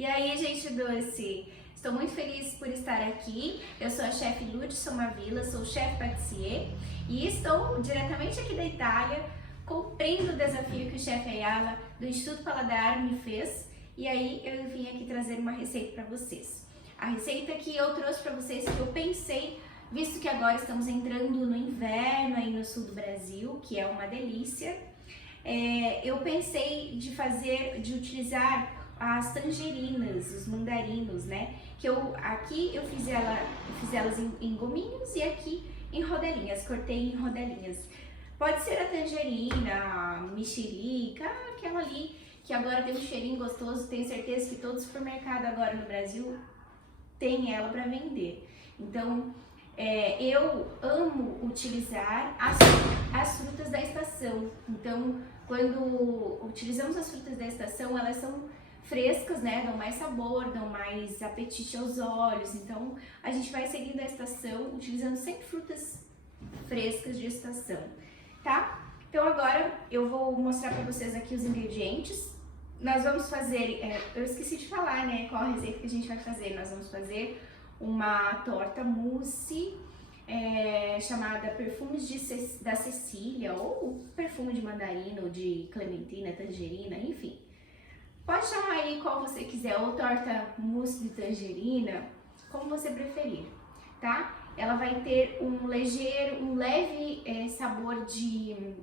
E aí, gente doce? Estou muito feliz por estar aqui. Eu sou a chefe Lourdes Somavila, sou chefe patissier e estou diretamente aqui da Itália, cumprindo o desafio que o chefe Ayala do Instituto Paladar me fez. E aí eu vim aqui trazer uma receita para vocês. A receita que eu trouxe para vocês, que eu pensei, visto que agora estamos entrando no inverno aí no sul do Brasil, que é uma delícia, eu pensei de utilizar as tangerinas, os mandarinos, né? Que aqui eu fiz elas em gominhos e aqui em rodelinhas, cortei em rodelinhas. Pode ser a tangerina, a mexerica, aquela ali que agora tem um cheirinho gostoso. Tenho certeza que todo supermercado agora no Brasil tem ela para vender. Então, eu amo utilizar as frutas da estação. Então, quando utilizamos as frutas da estação, elas são frescas, né? Dão mais sabor, dão mais apetite aos olhos. Então, a gente vai seguindo a estação, utilizando sempre frutas frescas de estação, tá? Então, agora eu vou mostrar para vocês aqui os ingredientes. Nós vamos fazer, eu esqueci de falar, né? Qual a receita que a gente vai fazer. Nós vamos fazer uma torta mousse chamada perfumes da Cecília, ou perfume de mandarino, de clementina, tangerina, enfim. Pode chamar aí qual você quiser, ou torta mousse de tangerina, como você preferir, tá? Ela vai ter um leve sabor de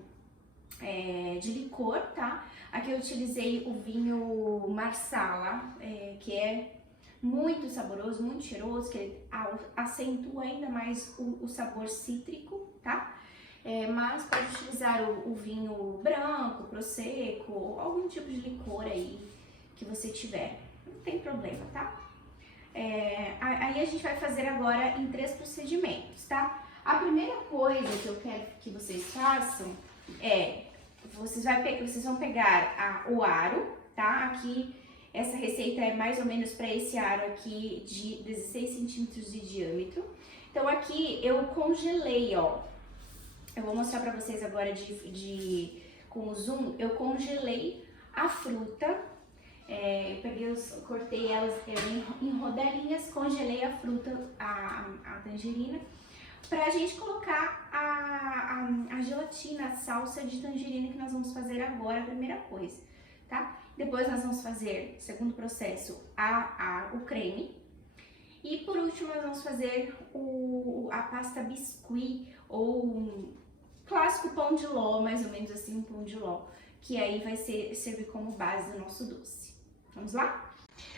licor, tá? Aqui eu utilizei o vinho Marsala, que é muito saboroso, muito cheiroso, que acentua ainda mais o sabor cítrico, tá? Mas pode utilizar o vinho branco, prosecco, algum tipo de licor aí que você tiver, não tem problema, tá? Aí a gente vai fazer agora em 3 procedimentos, tá? A primeira coisa que eu quero que vocês façam vocês vão pegar o aro, tá? Aqui, essa receita é mais ou menos para esse aro aqui de 16 centímetros de diâmetro. Então aqui eu congelei, ó. Eu vou mostrar para vocês agora com o zoom. Eu congelei a fruta. Cortei elas em rodelinhas, congelei a fruta, a tangerina, pra gente colocar a gelatina, a salsa de tangerina que nós vamos fazer agora, a primeira coisa, tá? Depois nós vamos fazer, segundo processo, o creme. E por último nós vamos fazer a pasta biscuit, ou um clássico pão de ló, mais ou menos assim, um pão de ló, que aí vai servir como base do nosso doce. Vamos lá?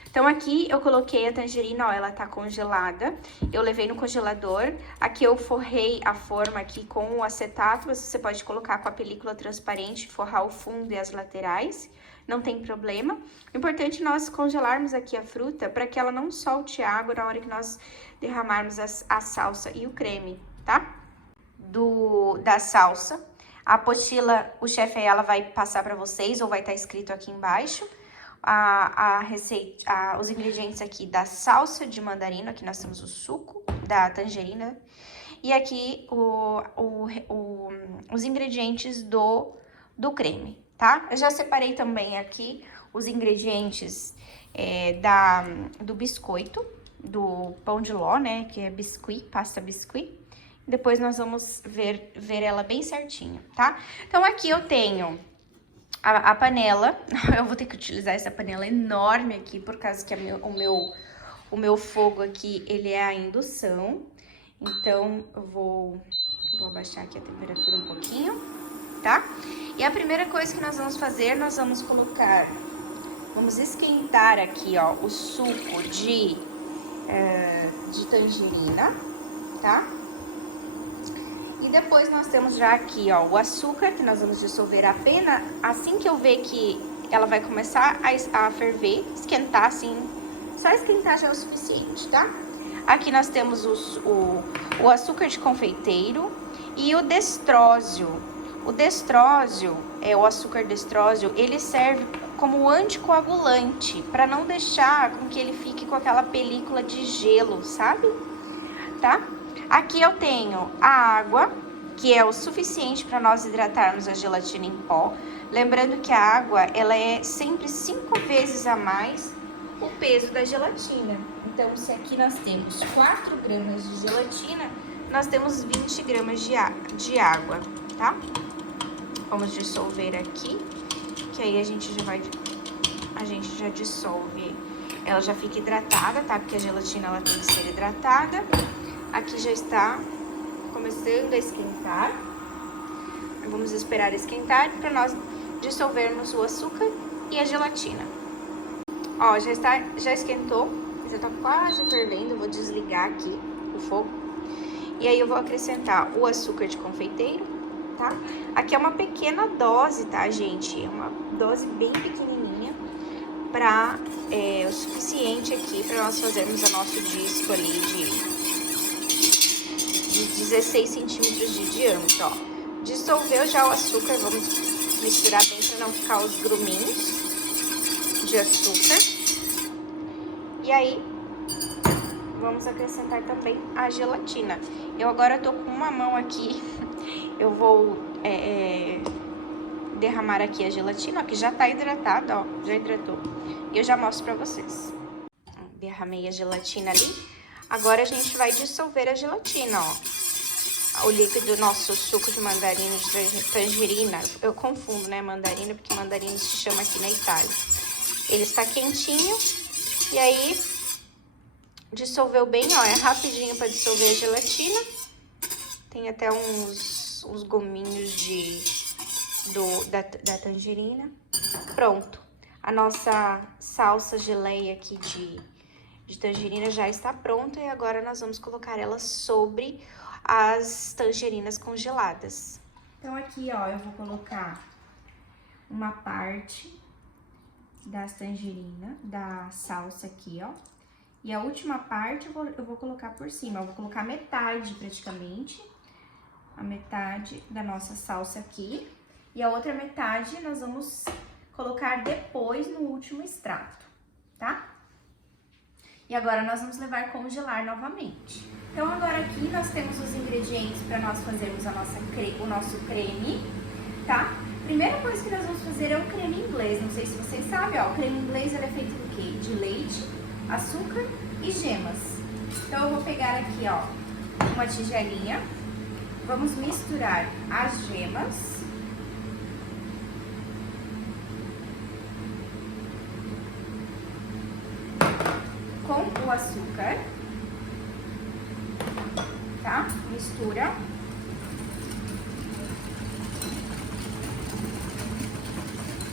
Então aqui eu coloquei a tangerina, ó, ela tá congelada, eu levei no congelador. Aqui eu forrei a forma aqui com o acetato, mas você pode colocar com a película transparente, forrar o fundo e as laterais, não tem problema. O importante é nós congelarmos aqui a fruta para que ela não solte água na hora que nós derramarmos a salsa e o creme, tá? Da salsa. A apostila, o chefe ela vai passar para vocês, ou vai estar escrito aqui embaixo. Os ingredientes aqui da salsa de mandarino, aqui nós temos o suco da tangerina, e aqui os ingredientes do creme, tá? Eu já separei também aqui os ingredientes do biscoito, do pão de ló, né, que é biscuit, pasta biscuit. Depois nós vamos ver ela bem certinho, tá? Então aqui eu tenho a panela. Eu vou ter que utilizar essa panela enorme aqui, por causa que o meu fogo aqui, ele é a indução. Então, eu vou abaixar aqui a temperatura um pouquinho, tá? E a primeira coisa que nós vamos fazer, nós vamos esquentar aqui, ó, o suco de tangerina, tá? E depois nós temos já aqui, ó, o açúcar, que nós vamos dissolver apenas assim que eu ver que ela vai começar a ferver, esquentar assim, só esquentar já é o suficiente, tá? Aqui nós temos o açúcar de confeiteiro e o destrósio. O destrósio, o açúcar destrósio, ele serve como anticoagulante, para não deixar com que ele fique com aquela película de gelo, sabe? Tá? Aqui eu tenho a água, que é o suficiente para nós hidratarmos a gelatina em pó. Lembrando que a água, ela é sempre 5 vezes a mais o peso da gelatina. Então, se aqui nós temos 4 gramas de gelatina, nós temos 20 gramas de água, tá? Vamos dissolver aqui, que aí a gente já dissolve, ela já fica hidratada, tá? Porque a gelatina, ela tem que ser hidratada. Aqui já está começando a esquentar. Vamos esperar esquentar para nós dissolvermos o açúcar e a gelatina. Ó, já esquentou, já tá quase fervendo. Eu vou desligar aqui o fogo. E aí eu vou acrescentar o açúcar de confeiteiro, tá? Aqui é uma pequena dose, tá, gente? É uma dose bem pequenininha, o suficiente aqui para nós fazermos o nosso disco ali de 16 centímetros de diâmetro, ó. Dissolveu já o açúcar, vamos misturar bem para não ficar os gruminhos de açúcar. E aí, vamos acrescentar também a gelatina. Eu agora tô com uma mão aqui, eu vou derramar aqui a gelatina, ó, que já tá hidratada, ó, já hidratou. E eu já mostro pra vocês. Derramei a gelatina ali. Agora a gente vai dissolver a gelatina, ó. O líquido, nosso suco de mandarina, de tangerina. Eu confundo, né, mandarina, porque mandarina se chama aqui na Itália. Ele está quentinho. E aí, dissolveu bem, ó. É rapidinho para dissolver a gelatina. Tem até uns gominhos da tangerina. Pronto. A nossa salsa geleia aqui de tangerina já está pronta. E agora nós vamos colocar ela sobre as tangerinas congeladas. Então aqui, ó, eu vou colocar uma parte das tangerinas, da salsa aqui, ó. E a última parte eu vou colocar por cima. Eu vou colocar metade, praticamente, a metade da nossa salsa aqui. E a outra metade nós vamos colocar depois no último extrato, tá? E agora nós vamos levar congelar novamente. Então agora aqui nós temos os ingredientes para nós fazermos o nosso creme, tá? Primeira coisa que nós vamos fazer é o creme inglês. Não sei se vocês sabem, ó, o creme inglês ele é feito do quê? De leite, açúcar e gemas. Então eu vou pegar aqui, ó, uma tigelinha. Vamos misturar as gemas com o açúcar, tá? Mistura.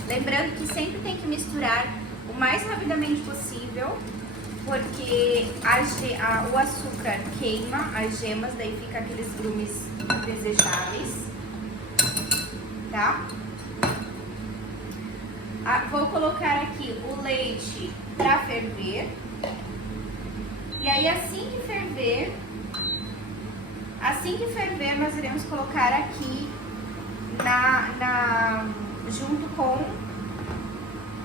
Lembrando que sempre tem que misturar o mais rapidamente possível, porque o açúcar queima as gemas, daí fica aqueles grumes indesejáveis, tá? Vou colocar aqui o leite para ferver. E aí, assim que ferver, nós iremos colocar aqui junto com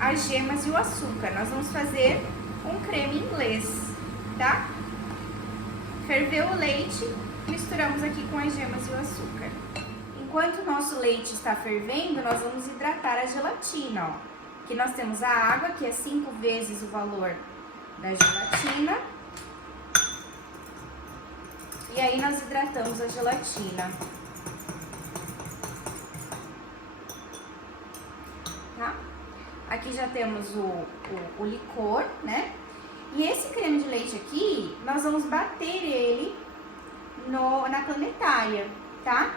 as gemas e o açúcar. Nós vamos fazer um creme inglês, tá? Ferveu o leite, misturamos aqui com as gemas e o açúcar. Enquanto o nosso leite está fervendo, nós vamos hidratar a gelatina, ó. Aqui nós temos a água, que é 5 vezes o valor da gelatina. E aí nós hidratamos a gelatina. Tá? Aqui já temos o licor, né? E esse creme de leite aqui, nós vamos bater ele na planetária, tá?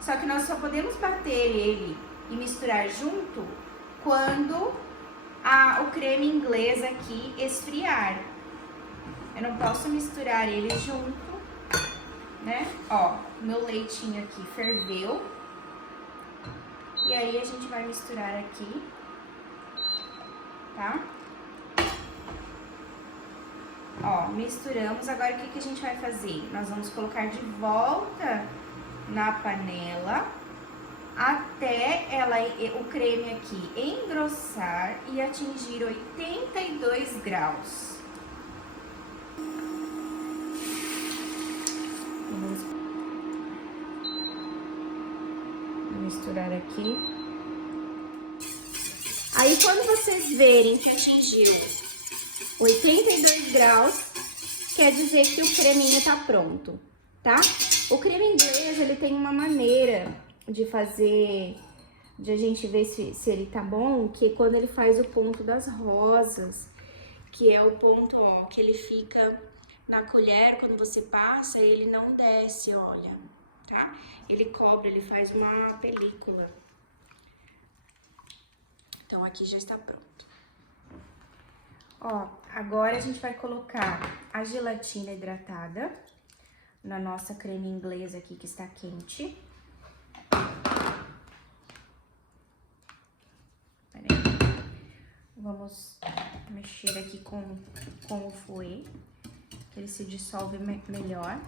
Só que nós só podemos bater ele e misturar junto quando o creme inglês aqui esfriar. Eu não posso misturar ele junto, né? Ó, meu leitinho aqui ferveu. E aí a gente vai misturar aqui, tá? Ó, misturamos. Agora o que a gente vai fazer? Nós vamos colocar de volta na panela até o creme aqui engrossar e atingir 82 graus. Vamos misturar aqui. Aí quando vocês verem que atingiu 82 graus quer dizer que o creminho tá pronto, tá? O creme inglês, ele tem uma maneira de fazer, de a gente ver se ele tá bom, que é quando ele faz o ponto das rosas, que é o ponto, ó, que ele fica na colher, quando você passa, ele não desce, olha, tá? Ele cobre, ele faz uma película. Então, aqui já está pronto. Ó, agora a gente vai colocar a gelatina hidratada na nossa creme inglês aqui, que está quente. Peraí. Vamos mexer aqui com o fouet, que ele se dissolve melhor.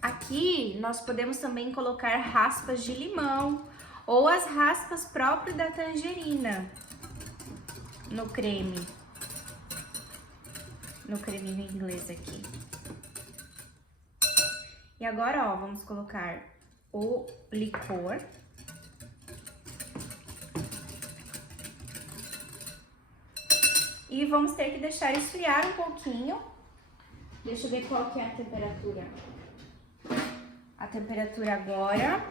Aqui, nós podemos também colocar raspas de limão ou as raspas próprias da tangerina no creme inglês aqui. E agora, ó, vamos colocar o licor. E vamos ter que deixar esfriar um pouquinho. Deixa eu ver qual que é a temperatura. A temperatura agora,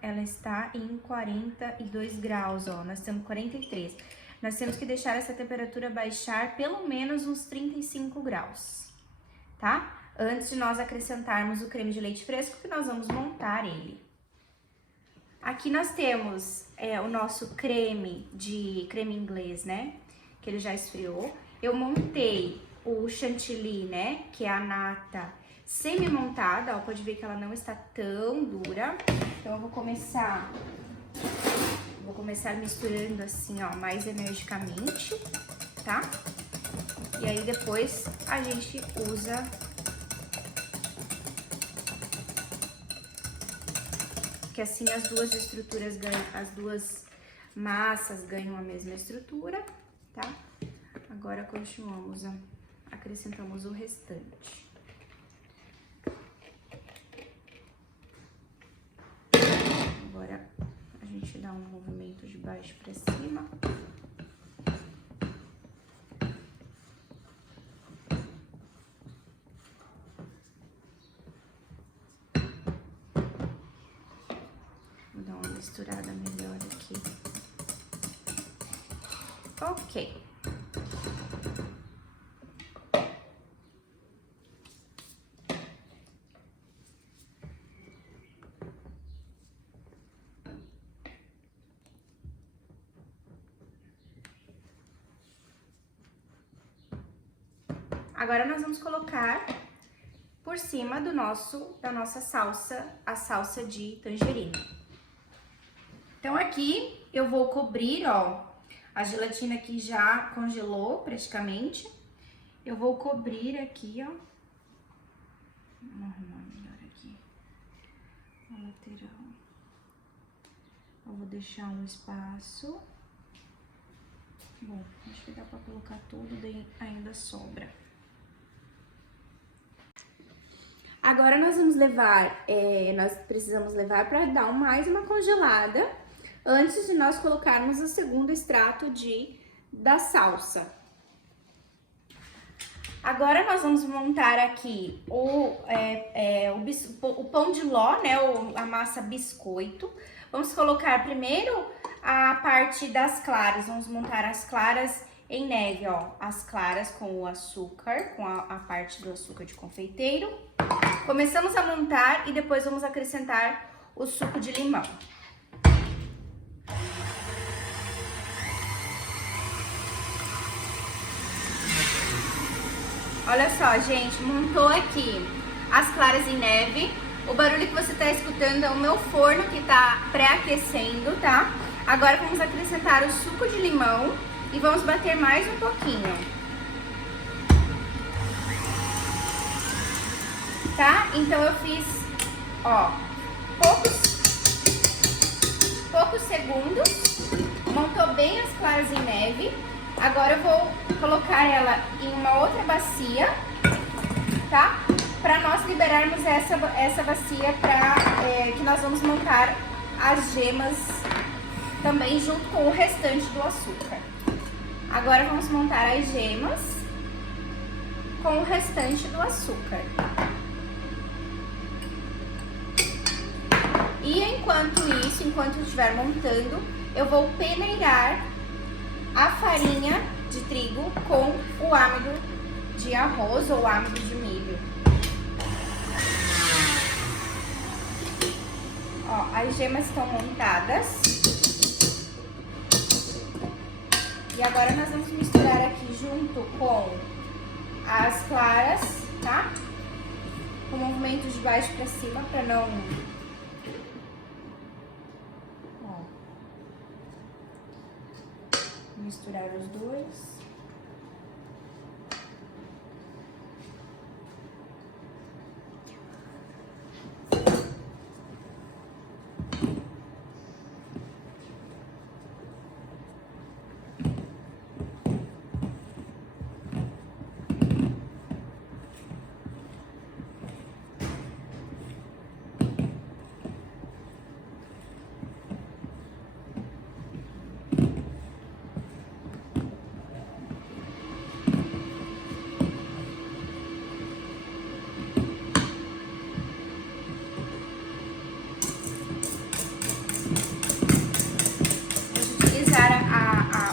ela está em 42 graus, ó, nós temos 43. Nós temos que deixar essa temperatura baixar pelo menos uns 35 graus, tá? Antes de nós acrescentarmos o creme de leite fresco, que nós vamos montar ele. Aqui nós temos o nosso creme inglês, né? Que ele já esfriou. Eu montei o chantilly, né, que é a nata semi-montada, ó, pode ver que ela não está tão dura. Então eu vou começar misturando assim, ó, mais energicamente, tá? E aí depois a gente usa que assim as duas estruturas ganham, as duas massas ganham a mesma estrutura, tá? Agora continuamos acrescentamos o restante. Agora a gente dá um movimento de baixo para cima. Vou dar uma misturada melhor aqui. Ok. Agora nós vamos colocar por cima da nossa salsa, a salsa de tangerina. Então aqui eu vou cobrir, ó, a gelatina aqui já congelou praticamente. Eu vou cobrir aqui, ó. Vamos arrumar melhor aqui a lateral. Eu vou deixar um espaço. Bom, acho que dá pra colocar tudo, daí ainda sobra. Agora nós vamos levar, nós precisamos levar para dar mais uma congelada antes de nós colocarmos o segundo extrato da salsa. Agora nós vamos montar aqui o pão de ló, né, a massa biscoito. Vamos colocar primeiro a parte das claras, vamos montar as claras em neve, ó, as claras com o açúcar, com a parte do açúcar de confeiteiro. Começamos a montar e depois vamos acrescentar o suco de limão. Olha só, gente, montou aqui as claras em neve. O barulho que você tá escutando é o meu forno que tá pré-aquecendo, tá? Agora vamos acrescentar o suco de limão e vamos bater mais um pouquinho. Tá? Então eu fiz, ó, poucos segundos, montou bem as claras em neve. Agora eu vou colocar ela em uma outra bacia, tá? para nós liberarmos essa bacia que nós vamos montar as gemas também junto com o restante do açúcar. Agora vamos montar as gemas com o restante do açúcar. E enquanto eu estiver montando, eu vou peneirar a farinha de trigo com o amido de arroz ou amido de milho. Ó, as gemas estão montadas. E agora nós vamos misturar aqui junto com as claras, tá? Com movimento de baixo pra cima pra não... Ó. Misturar os dois.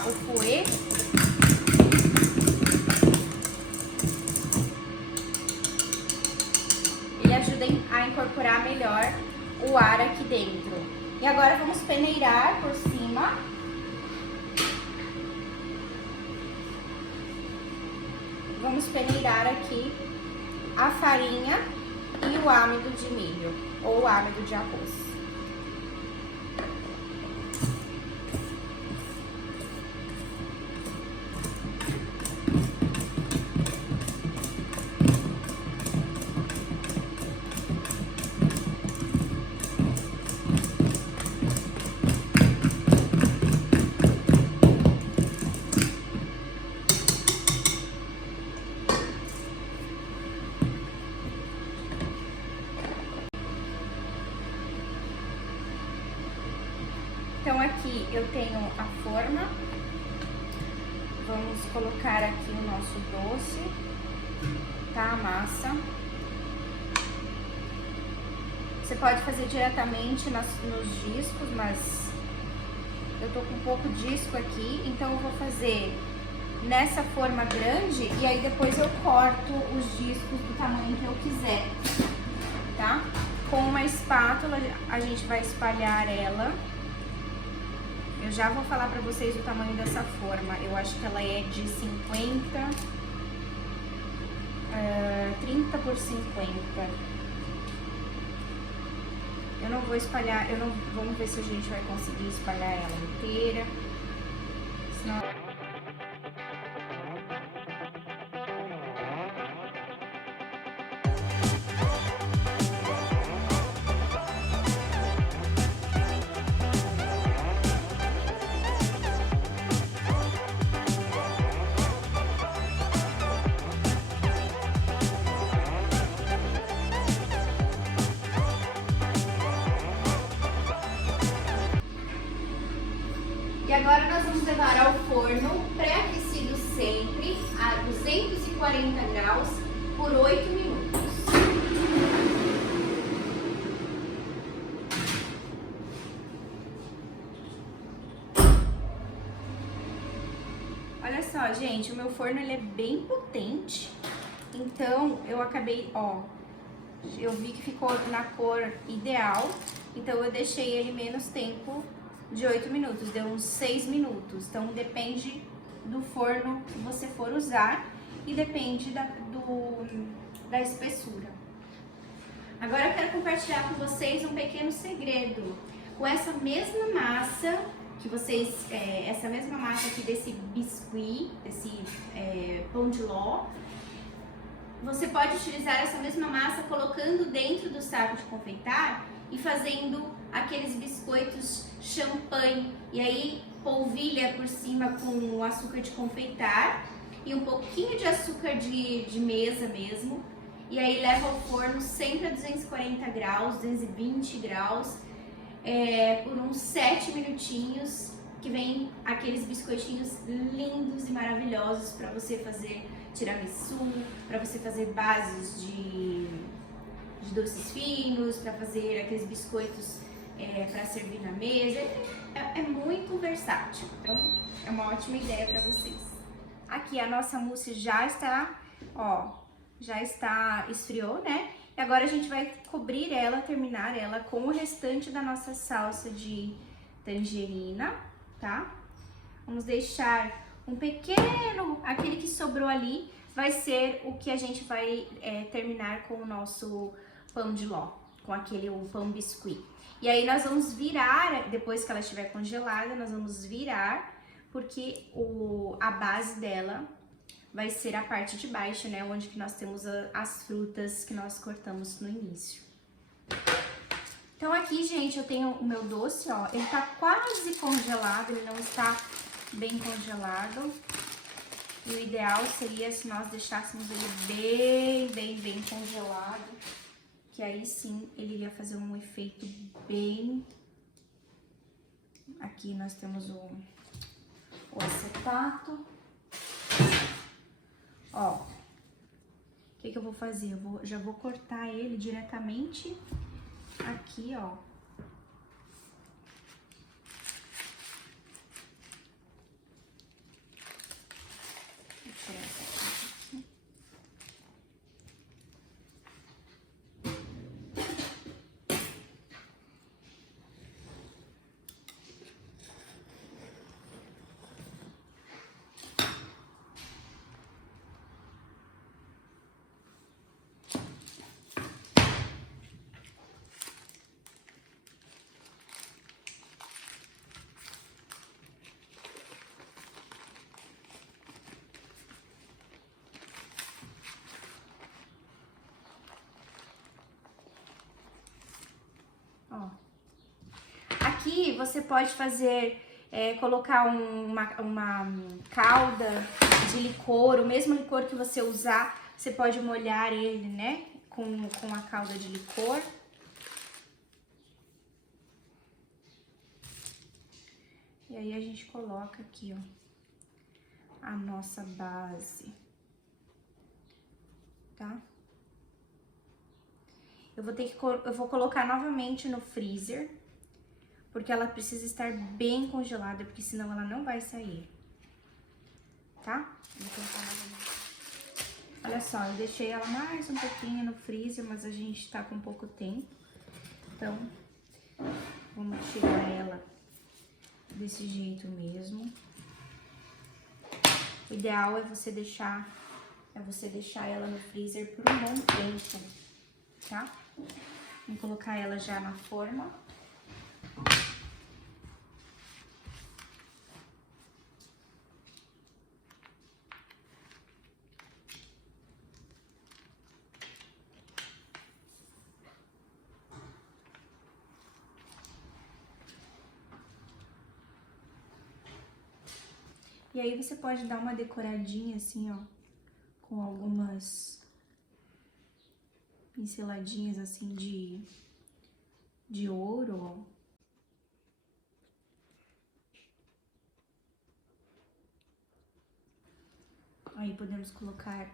O fouet. Ele ajuda a incorporar melhor o ar aqui dentro. E agora vamos peneirar por cima. Vamos peneirar aqui a farinha e o amido de milho ou o amido de arroz. Então aqui eu tenho a forma, vamos colocar aqui o nosso doce, tá? A massa. Você pode fazer diretamente nos discos, mas eu tô com pouco disco aqui, então eu vou fazer nessa forma grande e aí depois eu corto os discos do tamanho que eu quiser, tá? Com uma espátula a gente vai espalhar ela. Eu já vou falar pra vocês o tamanho dessa forma. Eu acho que ela é de 30 por 50. Eu não vou espalhar, vamos ver se a gente vai conseguir espalhar ela inteira. Senão... E agora nós vamos levar ao forno pré-aquecido sempre a 240 graus por 8 minutos. Olha só, gente, o meu forno ele é bem potente, então eu acabei, ó, eu vi que ficou na cor ideal, então eu deixei ele menos tempo de 8 minutos, deu uns 6 minutos, então depende do forno que você for usar e depende da espessura. Agora eu quero compartilhar com vocês um pequeno segredo. Com essa mesma massa que vocês, essa mesma massa aqui desse biscuit, desse pão de ló, você pode utilizar essa mesma massa colocando dentro do saco de confeitar e fazendo aqueles biscoitos champanhe, e aí polvilha por cima com o açúcar de confeitar e um pouquinho de açúcar de mesa mesmo, E aí leva ao forno sempre a 240 graus, 220 graus, por uns 7 minutinhos, que vem aqueles biscoitinhos lindos e maravilhosos para você fazer tiramisu, para você fazer bases de doces finos, para fazer aqueles biscoitos para servir na mesa. É muito versátil, então é uma ótima ideia para vocês. Aqui a nossa mousse já está, esfriou, né? E agora a gente vai cobrir ela, terminar ela com o restante da nossa salsa de tangerina, tá? Vamos deixar um pequeno, aquele que sobrou ali, vai ser o que a gente vai terminar com o nosso pão de ló, com o pão biscuit. E aí nós vamos virar, depois que ela estiver congelada, nós vamos virar, porque a base dela vai ser a parte de baixo, né, onde que nós temos as frutas que nós cortamos no início. Então aqui, gente, eu tenho o meu doce, ó, ele tá quase congelado, ele não está bem congelado. E o ideal seria se nós deixássemos ele bem congelado, que aí sim ele iria fazer um efeito bem... Aqui nós temos o acetato. Ó, o que eu vou fazer? Já vou cortar ele diretamente aqui, ó. Aqui você pode fazer, colocar uma calda de licor, o mesmo licor que você usar, você pode molhar ele, né, com a calda de licor. E aí a gente coloca aqui, ó, a nossa base, tá? Eu vou colocar novamente no freezer, porque ela precisa estar bem congelada, porque senão ela não vai sair, tá? Vou colocar novamente. Olha só, eu deixei ela mais um pouquinho no freezer, mas a gente tá com pouco tempo, então vamos tirar ela desse jeito mesmo. O ideal é você deixar ela no freezer por um bom tempo, tá? Vamos colocar ela já na forma. E aí você pode dar uma decoradinha assim, ó, com algumas pinceladinhas assim de ouro, ó. Aí podemos colocar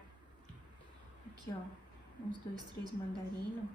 aqui, ó, uns 2, 3 mandarinos.